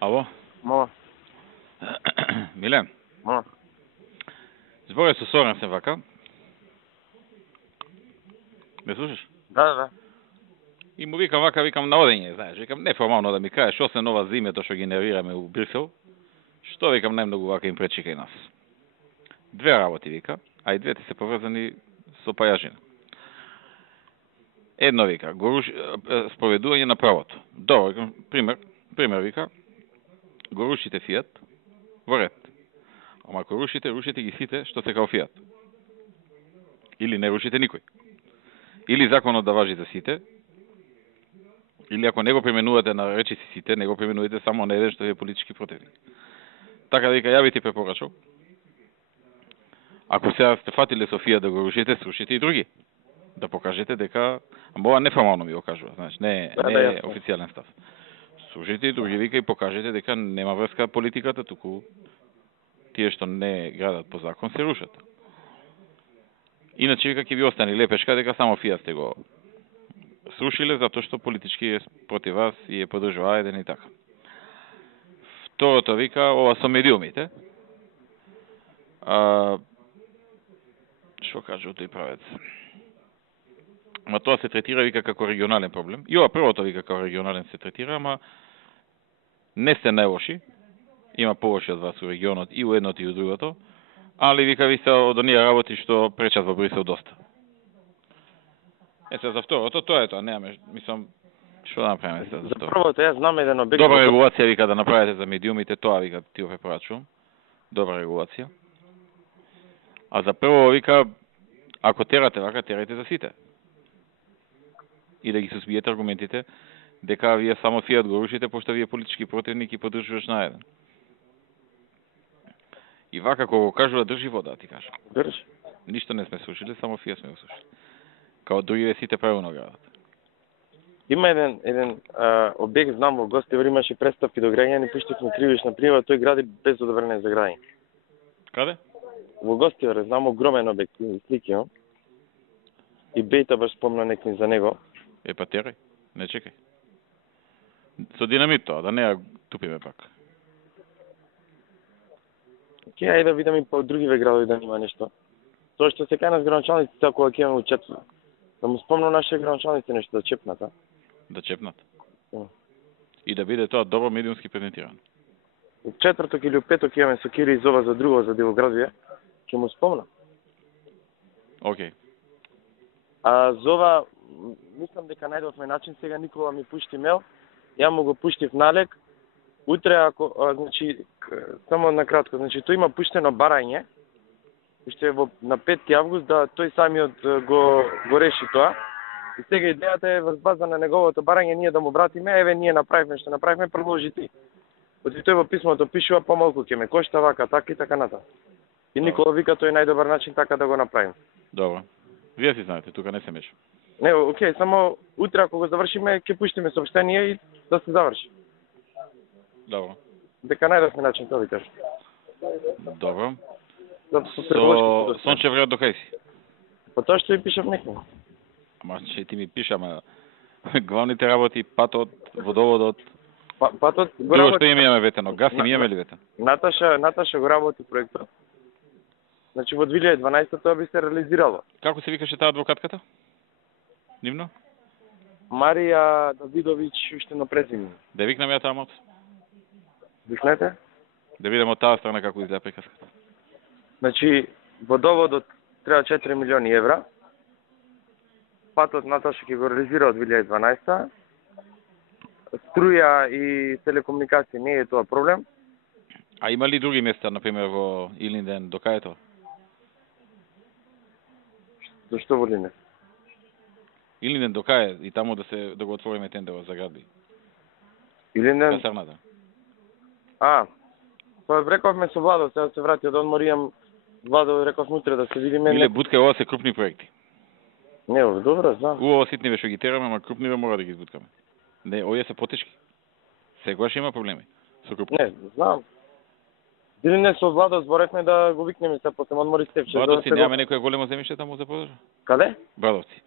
Ало? Мо. Милен? Мо. Зборев со Сорен се вака. Ме слушаш? Да. И му викам вака, викам на одење, знаеш, викам неформално да ми кажеш, освен ова зимето што ги нервираме у Брисел, што викам најмногу вака им пречи кај нас. Две работи вика, а и двете се поврзани со пајажина. Едно вика, споведување на правото. Добро, пример вика, го рушите Фијат во ред. Ама ако рушите ги сите што се као Фијат. Или не рушите никој. Или законот да важи за сите, или ако не го применувате на речиси сите, не го применувате само на еден што е политички противник. Така да вика, ја би ти препорачал. Ако сега сте фатиле со Фијат да го рушите, слушайте и други. Да покажете дека, ама ова неформално ми го кажува, знаеш, не е официјален став. Слушайте и други, вика, и покажете дека нема врска политиката, туку тие што не градат по закон се рушат. Иначе вика ќе ви остане лепешка дека само Фијат сте го срушиле затоа што политички е против вас и е поддржува еден и така. Второто вика ова со медиумите. Што кажа тој правец? Ама тоа се третира вика како регионален проблем. И ова првото вика како регионален се третира, ама не сте најлоши. Има повеќе од вас у регионот и у едното и у другото. Али вика ви се од оние работи што пречат во Брисел доста. Се за второто тоа е тоа, немаме, мислам, што да направиме сега за тоа. За првото јас знам еден обект. Добра регулација вика да направите за медиумите, тоа вика ти го препорачувам. Добра регулација. А за прво вика ако терате вака, терате за сите. И да ги сузбиете аргументите дека вие само Фијат го рушите пошто вие политички противник и поддржуваш на еден. И вака кога го кажува држи вода, ти кажа. Држи. Ништо не сме слушали, само Фијат сме го слушали. Као другиве сите правилно градат. Има еден обект, знам во Гостивар имаше представки до граѓани, пуштивме кривична пријава, тој гради без одобрение за граѓање. Каде? Во Гостивар, знам огромен обект, слики, но? И Бејта баш спомна некој за него. Па терај, не чекај. Со динамит тоа, да не ја тупиме пак. Ке, ајде да видам и по другиве градови да нема нешто. Тоа што се кај нас граначалниците, ако ќе имаме учет, да му спомнам нашите граначалници нешто да чепнат, а? Да чепнат? И да биде тоа добро медиумски презентирано. У четврток или у петок имаме со Кири Зова за друго, за Дивоградија, ќе му спомнам. Океј. А Зова, мислам дека најдовме начин, сега Никола ми пушти мел, ја му го пуштив налек, утре ако, значи, само на кратко, значи, тој има пуштено барање, уште на 5 август, да тој самиот го реши тоа. И сега идејата е врз база на неговото барање ние да му вратиме, еве ние направивме што направивме, продолжи ти. Оти тој во писмото пишува помалку ќе ме кошта вака, така и така натаму. И Никола вика тој е најдобар начин така да го направим. Добро. Вие си знаете, тука не се меша. Не, окей, само утре ако го завршиме, ќе пуштиме сообщение и да се заврши. Добро. Дека најдовме начин тоа ви кажа. Добро. Со Сончев град до кај си? Па тоа што ви пишав некој. Ама че ти ми пиша, ама главните работи, патот, водоводот. Патот го работи. работи. Што имаме ветено? Газ имаме ли ветено? Наташа го работи проектот. Значи во 2012 тоа би се реализирало. Како се викаше таа адвокатката? Нивно? Марија Давидовиќ уште на презиме. Да викнам ја тамот. Викнете? Да видиме од таа страна како изгледа приказката. Значи водоводот треба 4 милиони евра. Патот Наташа ќе го реализира од 2012. Струја и телекомуникација не е тоа проблем. А има ли други места, например во Илинден, до кај е тоа? Зашто во Илинден? Илинден до кај е и таму да го отвориме тендерот за градби? Илинден? Касарната. Па рековме со Владо, сега се врати од одмор, имам Владо, рековме утре да се видиме. Иле бутка, ова се крупни проекти. Не, добро, знам. Ова ситниве што ги тераме, ама крупниве мора да ги избуткаме. Не, овие се потешки. Секогаш има проблеми со крупни. Не, знам. Дили не со Владо зборевме да го викнеме се после одмор и Стефче. Брадовци, немаме некој големо земјиште таму за продажа? Каде? Брадовци.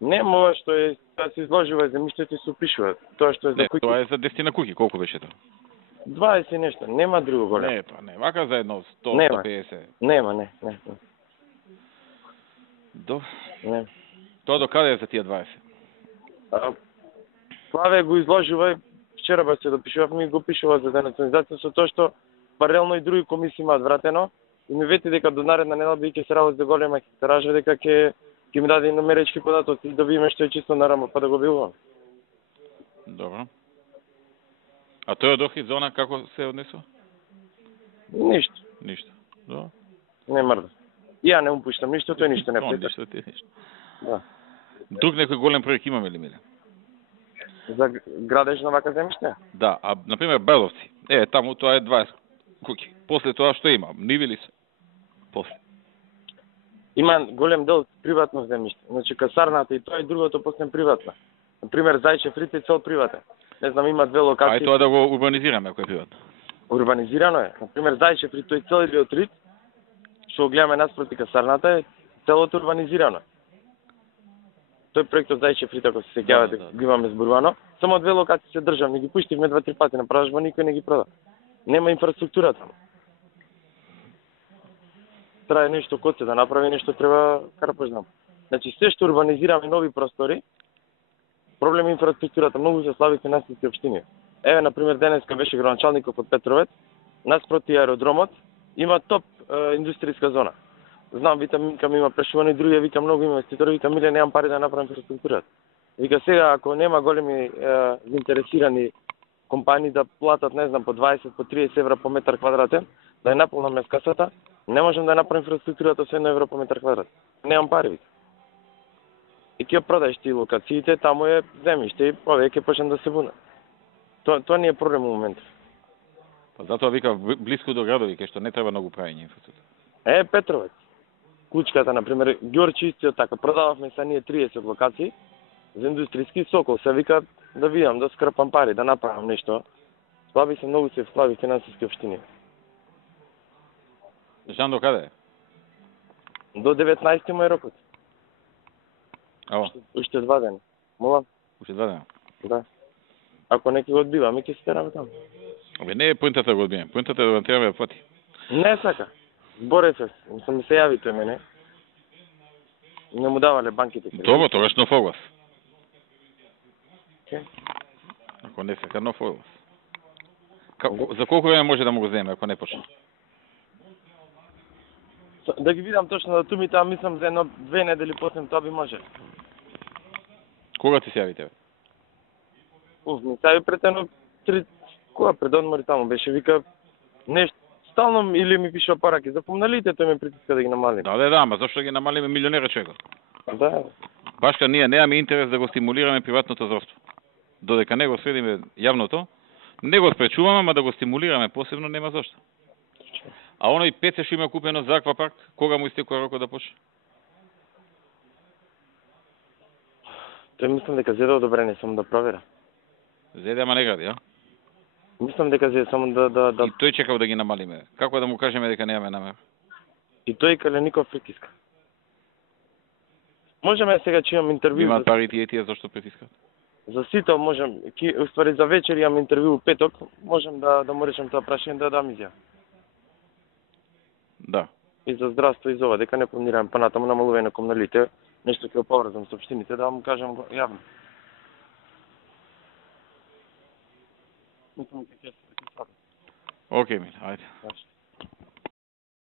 Нема ова што е, тоа се изложува земјиштето и се упишува. Тоа што е за Не, куќи. тоа е за 10 куќи, колку беше тоа? 20 нешто, нема друго големо. Не, тоа не, вака за едно 100, Нема. 150. Нема, не. До... Не. Тоа до каде е за тие 20? Славе го изложува, вчера ба се допишувавме и го пишува за денационализација со тоа што паралелно и други комисии имаат вратено и ми вети дека до наредна недела ќе се работи за голема хектаража, дека ќе ми даде и номеречки податоци да видиме што е чисто на рамо, па да го билувам. Добро. А тој од Охрид зона како се однесува? Ништо. Ништо. Добро. Не мрда. И ја не му пуштам ништо, тој ништо не Он пита. ништо, ти ништо. Да. Друг некој голем проект имаме ли, Миле? За градеж на вака земјиште? Да, а например Беловци. Таму тоа е 20 куќи. После тоа што има? Ниви ли се? После. Има голем дел приватно земјиште. Значи касарната и тоа и другото после приватна. Например Зајчев рит е цел приватен. Не знам, има две локации. Ај тоа да го урбанизираме ако е приватно. Урбанизирано е. Например Зајчев рит тој цел биот рит што го гледаме наспроти касарната е целото урбанизирано. Тој проектот Зајчев рит, ако се сеќавате, го имаме зборувано. Само две локации се државни, ги пуштивме 2-3 пати на продажба, никој не ги прода. Нема инфраструктура таму. Треба нешто код се да направи, нешто треба карпознам. Значи се што урбанизираме нови простори, проблем е инфраструктурата, многу се слаби финансиски општини. Еве на пример денеска беше градоначалникот од Петровец, наспроти аеродромот има топ индустријска зона. Знам, викам има прашувани други, викам многу инвеститори, викам Миле немам пари да направам инфраструктурата. Вика сега ако нема големи заинтересирани компании да платат, не знам, по 20, по 30 евра по метар квадратен, да ја наполнаме касата, не можам да направам инфраструктурата со 1 евро по метар квадрат. Немам пари, вика. И ќе продаеш ти локациите, таму е земјиште и овие ќе почнат да се бунат. Тоа не е проблем во моментот. Па затоа вика блиску до градови, кај што не треба многу правење инфраструктура. Петровец. Кучката, например, Ѓорчи истиот така, продававме са ние 30 локации за индустријски Сокол. Се вика да видам, да скрпам пари, да направам нешто. Слаби се, многу се слаби финансиски општини. Жан до каде е? До 19 му е рокот. Ао, Уште 2 дена. Молам? уште 2 дена. Да. Ако неки го одбиваме, ќе се тераме таму. Не е поинтата да го одбием, поинтата е да тераме плати. Не сака. Зборев се, ми се јави тој мене. Не му давале банките. Добро, тогаш нов оглас. Okay. Ако не сака нов оглас. За колку време може да му го земе, ако не почне? Да ги видам точно датумите, а мислам за 1-2 недели после тоа би може. Кога ти се јави тебе? Ми се јави пред едно 3... Кога пред одмори таму беше, вика нешто. Стално или ми пишува параки, запомналите, тој ме притиска да ги намалим. Да, ама зашто ги намалиме милионера човекот? Да. Башка ние немаме интерес да го стимулираме приватното здравство. Додека не го средиме јавното, не го спречуваме, ама да го стимулираме посебно нема зашто. А оној ПЦ што има купено за аквапарк, кога му истекува рокот да почне? Тој мислам дека зеде одобрение, само да проверам. Зеде, ама не гради, а? Мислам дека зеде само да... И тој чекав да ги намалиме. Како да му кажеме дека немаме намер? И тој Калеников притиска. Можеме сега че имам интервју... Имаат пари тие зашто притискат? За сите можем, уствари за вечер имам интервју петок, можем да му решам тоа прашање да дам изјава. Да. И за здравство и за ова, дека не планирам понатаму намалување на комуналите, нешто ќе поврзам со општините, да му кажам јавно. Океј, Миле, ајде.